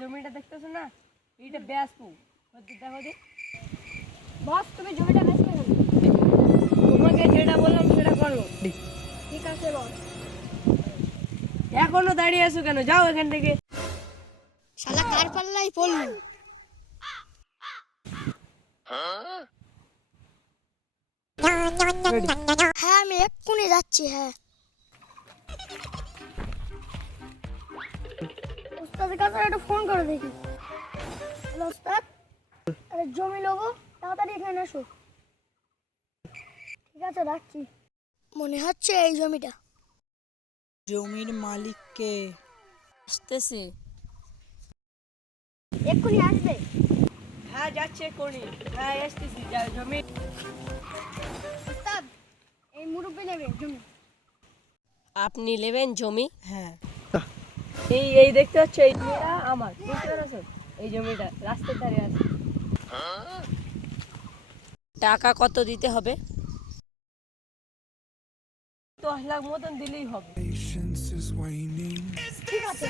জমিটা দেখতেছো না? এইটা বেসবো দেখো দি। বস তুমি জমিটা কেন তোমাকে যেটা বললাম সেটা করো। ঠিক আছে বস। এখনও দাঁড়িয়ে আছো কেন? যাও এখান থেকে। শালা কার পাল্লাই পড়ল? হ্যাঁ আমি এক্ষুনি যাচ্ছি হ্যাঁ। ওস্তাদের কাছে একটা ফোন করে দেখি। হ্যালো ওস্তাদ। আরে জমি লোবো তাড়াতাড়ি এখানে এসো। ঠিক আছে রাখছি। মনে হচ্ছে এই জমিটা। জমির মালিককে আসতেছে। এক্ষুনি আসবে। হ্যাঁ যাচ্ছে কোনি হ্যাঁ আসতেছি যা জমি। ওস্তাদ এই মুরব্বি নেবে জমি। আপনি নেবেন জমি? হ্যাঁ। এই এই দেখতে পাচ্ছ এই জমিটা আমার বুঝতে পেরেছ? এই জমিটা রাস্তার ধারে আছে। টাকা কত দিতে হবে? দশ লাখ মতন দিলেই হবে. ঠিক আছে।